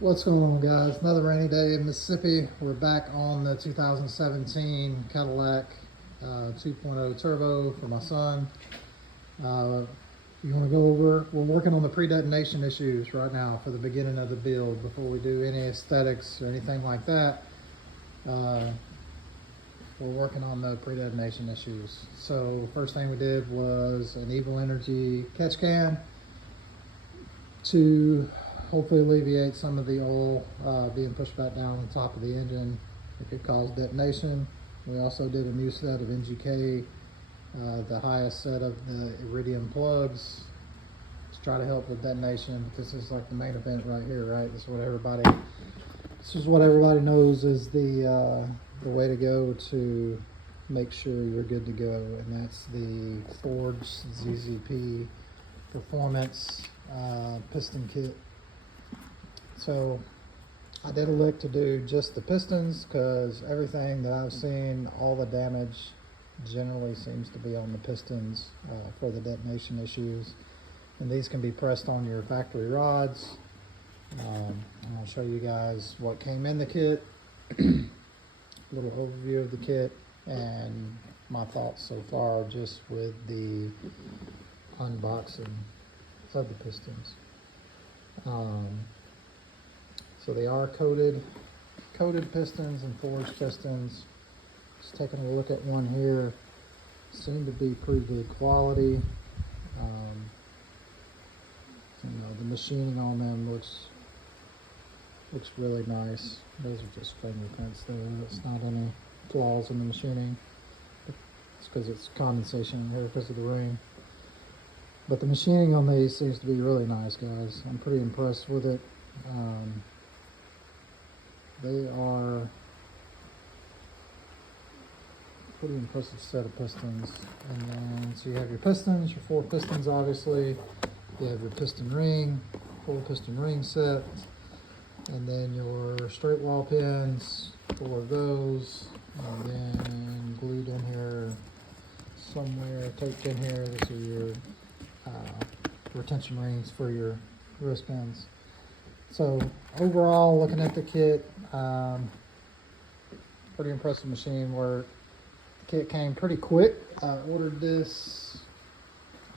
What's going on, guys? Another rainy day in Mississippi. We're back on the 2017 Cadillac 2.0 Turbo for my son. You want to go over, we're working on the pre-detonation issues right now for the beginning of the build before we do any aesthetics or anything like that. We're working on the pre-detonation issues. So first thing we did was an Evil Energy catch can to hopefully alleviate some of the oil being pushed back down on top of the engine. It could cause detonation. We also did a new set of NGK, the highest set of the iridium plugs, to try to help with detonation. But this is like the main event right here, right? This is what everybody knows is the way to go to make sure you're good to go, and that's the Ford's ZZP Performance piston kit. So I did elect to do just the pistons because everything that I've seen, all the damage generally seems to be on the pistons for the detonation issues. And these can be pressed on your factory rods. I'll show you guys what came in the kit, a little overview of the kit, and my thoughts so far just with the unboxing of the pistons. So they are coated pistons and forged pistons. Just taking a look at one here, seem to be pretty good quality. The machining on them looks really nice. Those are just fingerprints though. It's not any flaws in the machining. It's because it's condensation here because of the rain. But the machining on these seems to be really nice, guys. I'm pretty impressed with it. They are pretty impressive set of pistons. And then, so you have your pistons, your 4 pistons obviously. You have your piston ring, 4 piston ring set. And then your straight wall pins, 4 of those. And then glued in here somewhere, taped in here, these are your retention rings for your wrist pins. So overall, looking at the kit, pretty impressive machine work. The kit came pretty quick. I ordered this,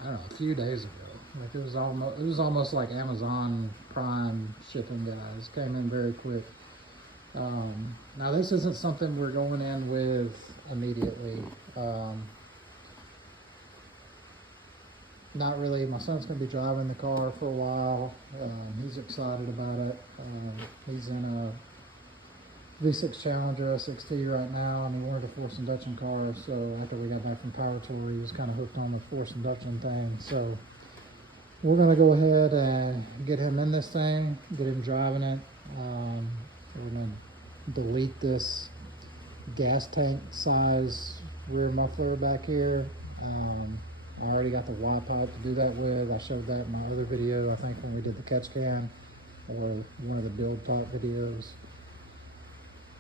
I don't know, a few days ago. Like it was almost like Amazon Prime shipping, guys. Came in very quick. Now this isn't something we're going in with immediately. Not really. My son's going to be driving the car for a while. He's excited about it. He's in a V6 Challenger S6T right now, and he wanted a forced induction car. So after we got back from Power Tour, he was kind of hooked on the forced induction thing. So we're going to go ahead and get him in this thing, get him driving it. We're going to delete this gas tank size rear muffler back here. I already got the Y pipe to do that with. I showed that in my other video, I think when we did the catch can, or one of the build pipe videos.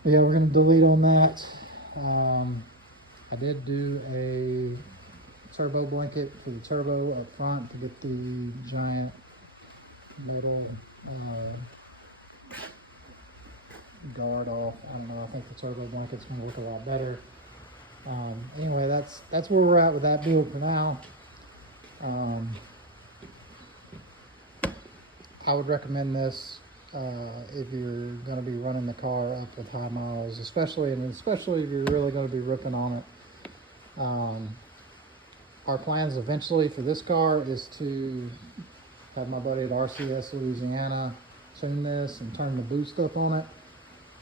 But yeah, we're going to delete on that. I did do a turbo blanket for the turbo up front to get the giant metal guard off. I don't know, I think the turbo blanket's going to look a lot better. Anyway, that's where we're at with that build for now. I would recommend this if you're going to be running the car up with high miles, especially if you're really going to be ripping on it. Our plans eventually for this car is to have my buddy at RCS Louisiana tune this and turn the boost up on it,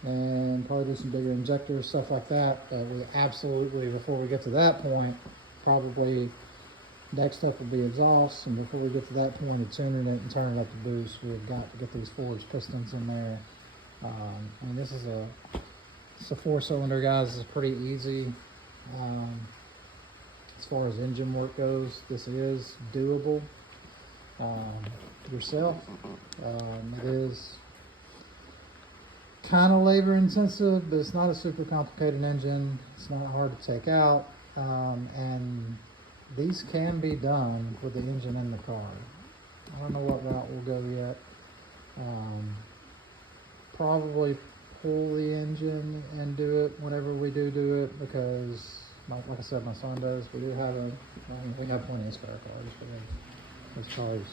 and probably do some bigger injectors, stuff like that. But we absolutely, before we get to that point, probably next up will be exhaust, and before we get to that point of tuning it and turning up the boost, we've got to get these forged pistons in there. And this is a 4-cylinder, guys. It's pretty easy. As far as engine work goes, this is doable yourself. It is kind of labor intensive, but it's not a super complicated engine. It's not hard to take out, and these can be done with the engine in the car. I don't know what route we'll go yet. probably pull the engine and do it whenever we do it, because like I said, my son does. We do have we have plenty of spare cars.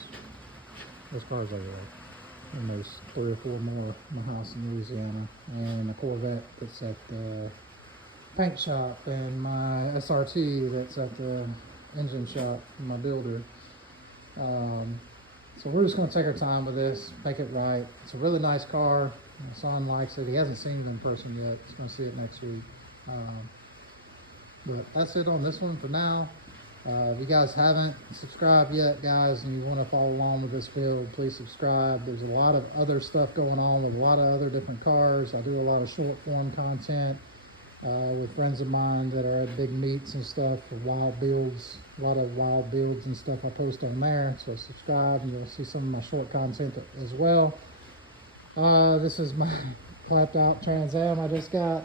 There's cars like that. And there's 3 or 4 more in my house in Louisiana, and a Corvette that's at the paint shop, and my SRT that's at the engine shop, my builder. So we're just going to take our time with this, make it right. It's a really nice car. My son likes it. He hasn't seen it in person yet. He's going to see it next week. But that's it on this one for now. If you guys haven't subscribed yet, guys, and you want to follow along with this build, please subscribe. There's a lot of other stuff going on with a lot of other different cars. I do a lot of short form content with friends of mine that are at big meets and stuff for wild builds. A lot of wild builds and stuff I post on there. So subscribe and you'll see some of my short content as well. This is my clapped out Trans Am I just got.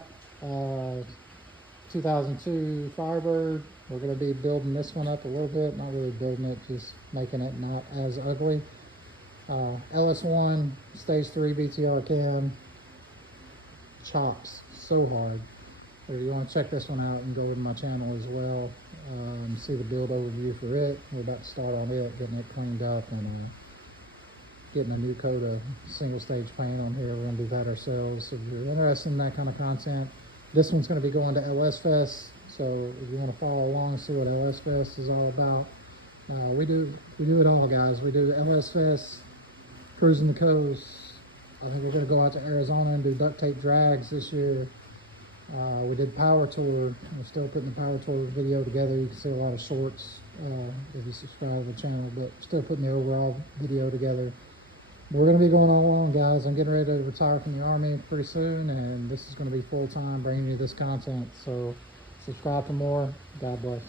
2002 Firebird. We're going to be building this one up a little bit. Not really building it, just making it not as ugly. LS1 Stage 3 BTR cam. Chops so hard. If you want to check this one out, and go to my channel as well. See the build overview for it. We're about to start on it, getting it cleaned up, and getting a new coat of single stage paint on here. We're going to do that ourselves. So if you're interested in that kind of content, this one's going to be going to LS Fest. So if you want to follow along and see what LS Fest is all about, we do it all, guys. We do LS Fest, cruising the coast. I think we're going to go out to Arizona and do duct tape drags this year. We did Power Tour. We're still putting the Power Tour video together. You can see a lot of shorts if you subscribe to the channel, but still putting the overall video together. We're going to be going all along, guys. I'm getting ready to retire from the Army pretty soon, and this is going to be full-time bringing you this content. So subscribe for more. God bless.